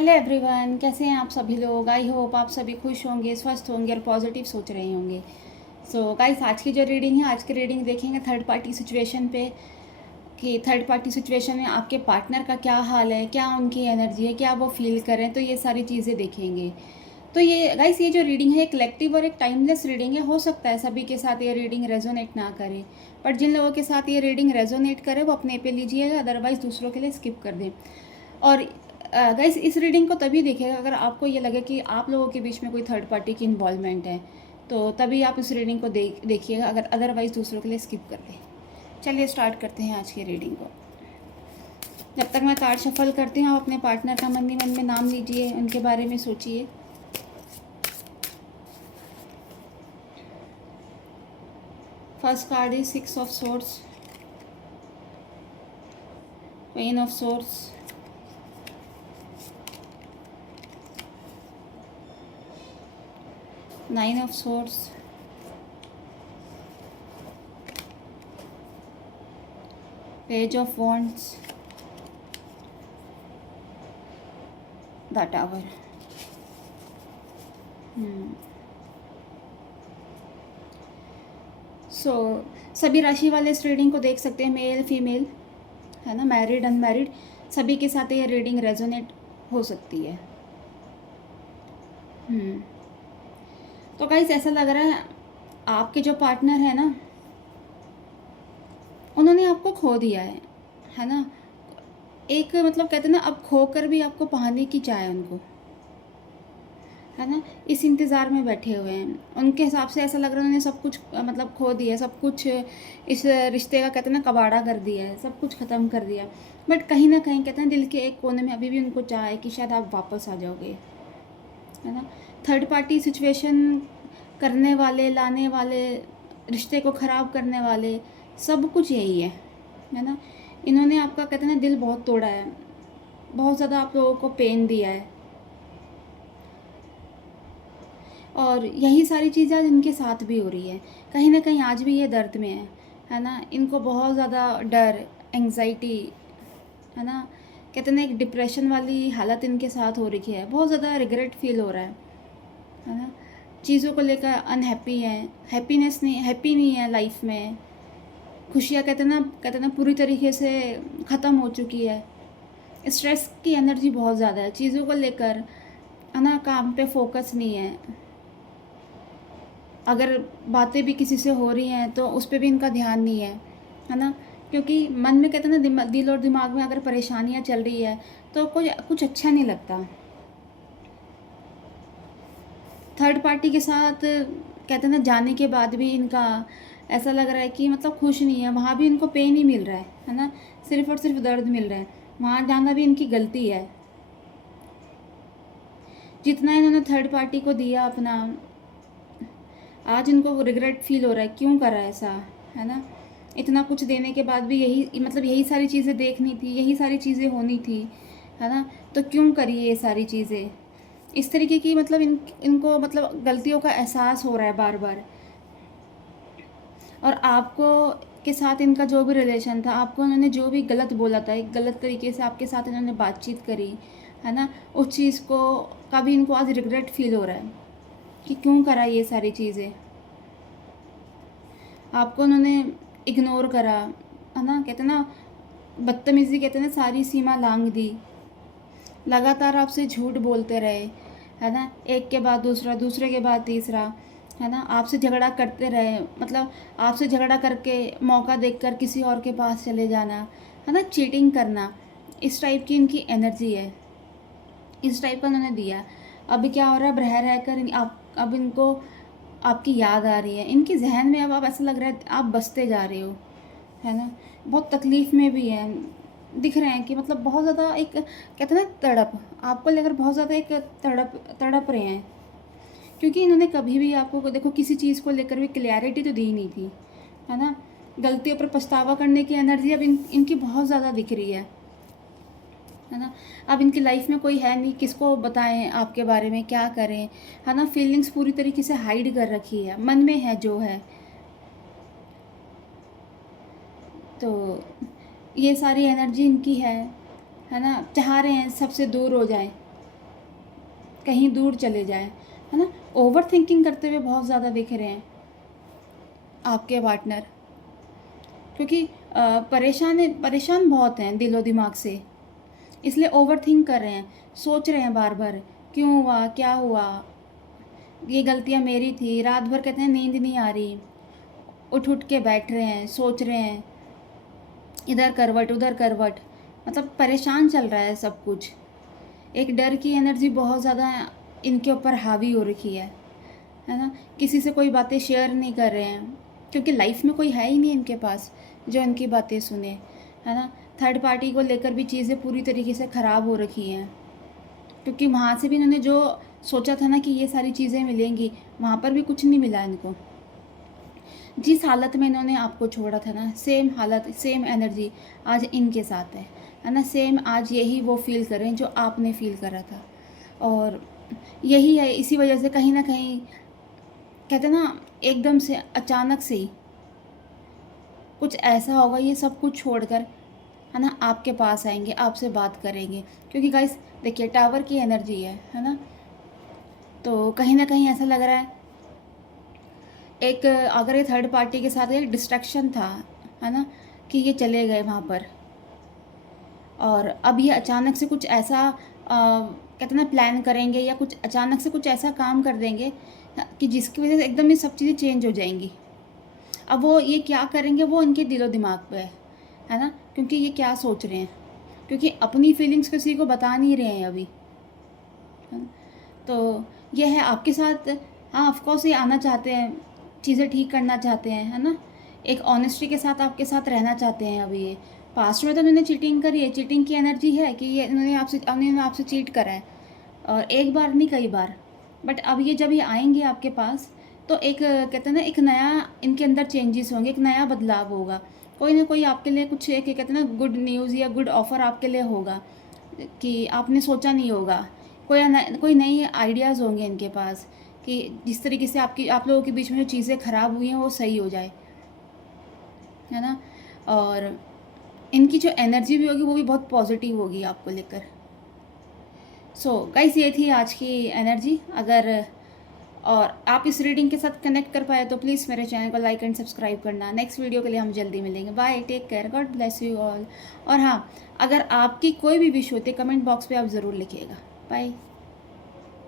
Hello everyone, कैसे हैं आप सभी लोग। आई होप आप सभी खुश होंगे, स्वस्थ होंगे और पॉजिटिव सोच रहे होंगे। सो गाइस, आज की जो रीडिंग है, आज की रीडिंग देखेंगे थर्ड पार्टी सिचुएशन पे कि थर्ड पार्टी सिचुएशन में आपके पार्टनर का क्या हाल है, क्या उनकी एनर्जी है, क्या वो फील कर रहे हैं। तो ये सारी चीज़ें देखेंगे। तो ये गाइस, ये जो रीडिंग है एक कलेक्टिव और एक टाइमलेस रीडिंग है। हो सकता है सभी के साथ ये रीडिंग रेजोनेट ना करे, बट जिन लोगों के साथ ये रीडिंग रेजोनेट करे वो अपने पे लीजिएगा, अदरवाइज़ दूसरों के लिए स्किप कर दें। और गाइस, इस रीडिंग को तभी देखिएगा अगर आपको ये लगे कि आप लोगों के बीच में कोई थर्ड पार्टी की इन्वॉल्वमेंट है, तो तभी आप इस रीडिंग को देखिएगा, अगर अदरवाइज़ दूसरों के लिए स्किप कर दें। चलिए स्टार्ट करते हैं आज की रीडिंग को। जब तक मैं कार्ड शफल करती हूँ, आप अपने पार्टनर का मन ही मन में नाम लीजिए, उनके बारे में सोचिए। First card is 6 of swords, queen of swords, nine of swords, page of wands, the tower. So सभी राशि वाले इस रीडिंग को देख सकते हैं, मेल फीमेल, है ना, मैरिड अनमैरिड, सभी के साथ ये रीडिंग रेजोनेट हो सकती है। तो गाइस, ऐसा लग रहा है आपके जो पार्टनर है ना, उन्होंने आपको खो दिया है ना। एक मतलब कहते हैं ना, अब खोकर भी आपको पाने की चाह है उनको, है ना। इस इंतज़ार में बैठे हुए हैं। उनके हिसाब से ऐसा लग रहा है उन्होंने सब कुछ मतलब खो दिया, सब कुछ इस रिश्ते का कहते हैं ना कबाड़ा कर दिया है, सब कुछ ख़त्म कर दिया। बट कहीं ना कहीं कहते हैं दिल के एक कोने में अभी भी उनको चाह है कि शायद आप वापस आ जाओगे, है ना। थर्ड पार्टी सिचुएशन करने वाले, लाने वाले, रिश्ते को ख़राब करने वाले, सब कुछ यही है ना। इन्होंने आपका कहते हैं ना दिल बहुत तोड़ा है, बहुत ज़्यादा आप लोगों को पेन दिया है, और यही सारी चीज़ें आज इनके साथ भी हो रही है। कहीं ना कहीं आज भी ये दर्द में है ना। इनको बहुत ज़्यादा डर, एंग्जाइटी, है ना, कहते हैं ना एक डिप्रेशन वाली हालत इनके साथ हो रही है। बहुत ज़्यादा रिग्रेट फील हो रहा है ना। चीज़ों को लेकर अनहैप्पी है, हैप्पीनेस नहीं, हैप्पी नहीं है लाइफ में। खुशियाँ कहते ना पूरी तरीके से ख़त्म हो चुकी है। स्ट्रेस की एनर्जी बहुत ज़्यादा है चीज़ों को लेकर, है ना। काम पे फोकस नहीं है। अगर बातें भी किसी से हो रही हैं तो उस पर भी इनका ध्यान नहीं है ना। क्योंकि मन में कहते हैं ना, दिल और दिमाग में अगर परेशानियाँ चल रही है तो कुछ अच्छा नहीं लगता। थर्ड पार्टी के साथ कहते हैं ना जाने के बाद भी इनका ऐसा लग रहा है कि मतलब खुश नहीं है। वहाँ भी इनको पेन ही मिल रहा है ना, सिर्फ और सिर्फ दर्द मिल रहा है। वहाँ जाना भी इनकी गलती है। जितना इन्होंने थर्ड पार्टी को दिया अपना, आज इनको रिग्रेट फील हो रहा है, क्यों करा ऐसा, है ना। इतना कुछ देने के बाद भी यही सारी चीज़ें देखनी थी, यही सारी चीज़ें होनी थी, है ना। तो क्यों करी ये सारी चीज़ें। इस तरीके की मतलब इनको मतलब गलतियों का एहसास हो रहा है बार बार। और आपको के साथ इनका जो भी रिलेशन था, आपको उन्होंने जो भी गलत बोला था, एक गलत तरीके से आपके साथ इन्होंने बातचीत करी, है ना, उस चीज़ को का भी इनको आज रिग्रेट फील हो रहा है कि क्यों करा ये सारी चीज़ें। आपको उन्होंने इग्नोर करा, है ना, कहते ना बदतमीज़ी, कहते ना सारी सीमा लांघ दी। लगातार आपसे झूठ बोलते रहे, है ना, एक के बाद दूसरा, दूसरे के बाद तीसरा, है ना। आपसे झगड़ा करते रहे, मतलब आपसे झगड़ा करके मौका देखकर किसी और के पास चले जाना, है ना, चीटिंग करना। इस टाइप की इनकी एनर्जी है, इस टाइप का उन्होंने दिया। अभी क्या हो रहा है, अब रह रह कर आप अब इनको आपकी याद आ रही है। इनकी जहन में अब आप ऐसा लग रहा है आप बसते जा रहे हो, है ना। बहुत तकलीफ़ में भी हैं, दिख रहे हैं कि मतलब बहुत ज़्यादा एक कहते हैं ना तड़प, आपको लेकर बहुत ज़्यादा एक तड़प तड़प रहे हैं। क्योंकि इन्होंने कभी भी आपको देखो किसी चीज़ को लेकर भी क्लैरिटी तो दी नहीं थी, है ना। गलतियों पर पछतावा करने की एनर्जी अब इनकी बहुत ज़्यादा दिख रही है ना। अब इनकी लाइफ में कोई है नहीं, किसको बताएं आपके बारे में, क्या करें, है ना। फीलिंग्स पूरी तरीके से हाइड कर रखी है, मन में है जो है। तो ये सारी एनर्जी इनकी है ना। चाह रहे हैं सबसे दूर हो जाए, कहीं दूर चले जाएं, है ना। ओवर थिंकिंग करते हुए बहुत ज़्यादा दिख रहे हैं आपके पार्टनर, क्योंकि परेशान बहुत हैं दिलो दिमाग से, इसलिए ओवर थिंक कर रहे हैं, सोच रहे हैं बार बार क्यों हुआ, क्या हुआ, ये गलतियाँ मेरी थी। रात भर कहते हैं नींद नहीं आ रही, उठ उठ के बैठ रहे हैं, सोच रहे हैं, इधर करवट उधर करवट, मतलब परेशान चल रहा है सब कुछ। एक डर की एनर्जी बहुत ज़्यादा इनके ऊपर हावी हो रखी है ना। किसी से कोई बातें शेयर नहीं कर रहे हैं, क्योंकि लाइफ में कोई है ही नहीं इनके पास जो इनकी बातें सुने, है ना। थर्ड पार्टी को लेकर भी चीज़ें पूरी तरीके से ख़राब हो रखी हैं, क्योंकि वहाँ से भी इन्होंने जो सोचा था ना कि ये सारी चीज़ें मिलेंगी, वहाँ पर भी कुछ नहीं मिला इनको। जिस हालत में इन्होंने आपको छोड़ा था ना, सेम हालत सेम एनर्जी आज इनके साथ है ना। सेम आज यही वो फील कर रहे हैं जो आपने फील करा था, और यही है, इसी वजह से कहीं ना कहीं कहते हैं ना एकदम से अचानक से ही कुछ ऐसा होगा, ये सब कुछ छोड़कर, है ना, आपके पास आएंगे, आपसे बात करेंगे। क्योंकि गाइस देखिए, टावर की एनर्जी है ना, तो कहीं ना कहीं ऐसा लग रहा है एक, अगर ये थर्ड पार्टी के साथ एक डिस्ट्रैक्शन था, है ना, कि ये चले गए वहाँ पर, और अब ये अचानक से कुछ ऐसा कहते हैं ना प्लान करेंगे, या कुछ अचानक से कुछ ऐसा काम कर देंगे कि जिसकी वजह से एकदम ये सब चीज़ें चेंज हो जाएंगी। अब वो ये क्या करेंगे वो इनके दिलो दिमाग पे है ना, क्योंकि ये क्या सोच रहे हैं, क्योंकि अपनी फीलिंग्स किसी को बता नहीं रहे हैं अभी, है ना? तो ये है आपके साथ। हाँ, ऑफकोर्स ये आना चाहते हैं, चीज़ें ठीक करना चाहते हैं, है ना, एक ऑनेस्टी के साथ आपके साथ रहना चाहते हैं अभी ये। पास्ट में तो इन्होंने चीटिंग करी है, चीटिंग की एनर्जी है कि ये उन्होंने आपसे चीट करा है, और एक बार नहीं कई बार। बट अब ये जब ये आएंगे आपके पास, तो एक कहते हैं ना एक नया इनके अंदर चेंजेस होंगे, एक नया बदलाव होगा, कोई ना कोई आपके लिए कुछ एक कहते हैं ना गुड न्यूज़ या गुड ऑफ़र आपके लिए होगा कि आपने सोचा नहीं होगा। कोई नई आइडियाज़ होंगे इनके पास कि जिस तरीके से आप लोगों के बीच में जो चीज़ें ख़राब हुई हैं वो सही हो जाए, है ना। और इनकी जो एनर्जी भी होगी वो भी बहुत पॉजिटिव होगी आपको लेकर। सो गाइस, ये थी आज की एनर्जी। अगर और आप इस रीडिंग के साथ कनेक्ट कर पाए तो प्लीज़ मेरे चैनल को लाइक एंड सब्सक्राइब करना। नेक्स्ट वीडियो के लिए हम जल्दी मिलेंगे। Bye, take care, God bless you all. और हाँ, अगर आपकी कोई भी विश होती है कमेंट बॉक्स पे आप ज़रूर लिखिएगा। बाय।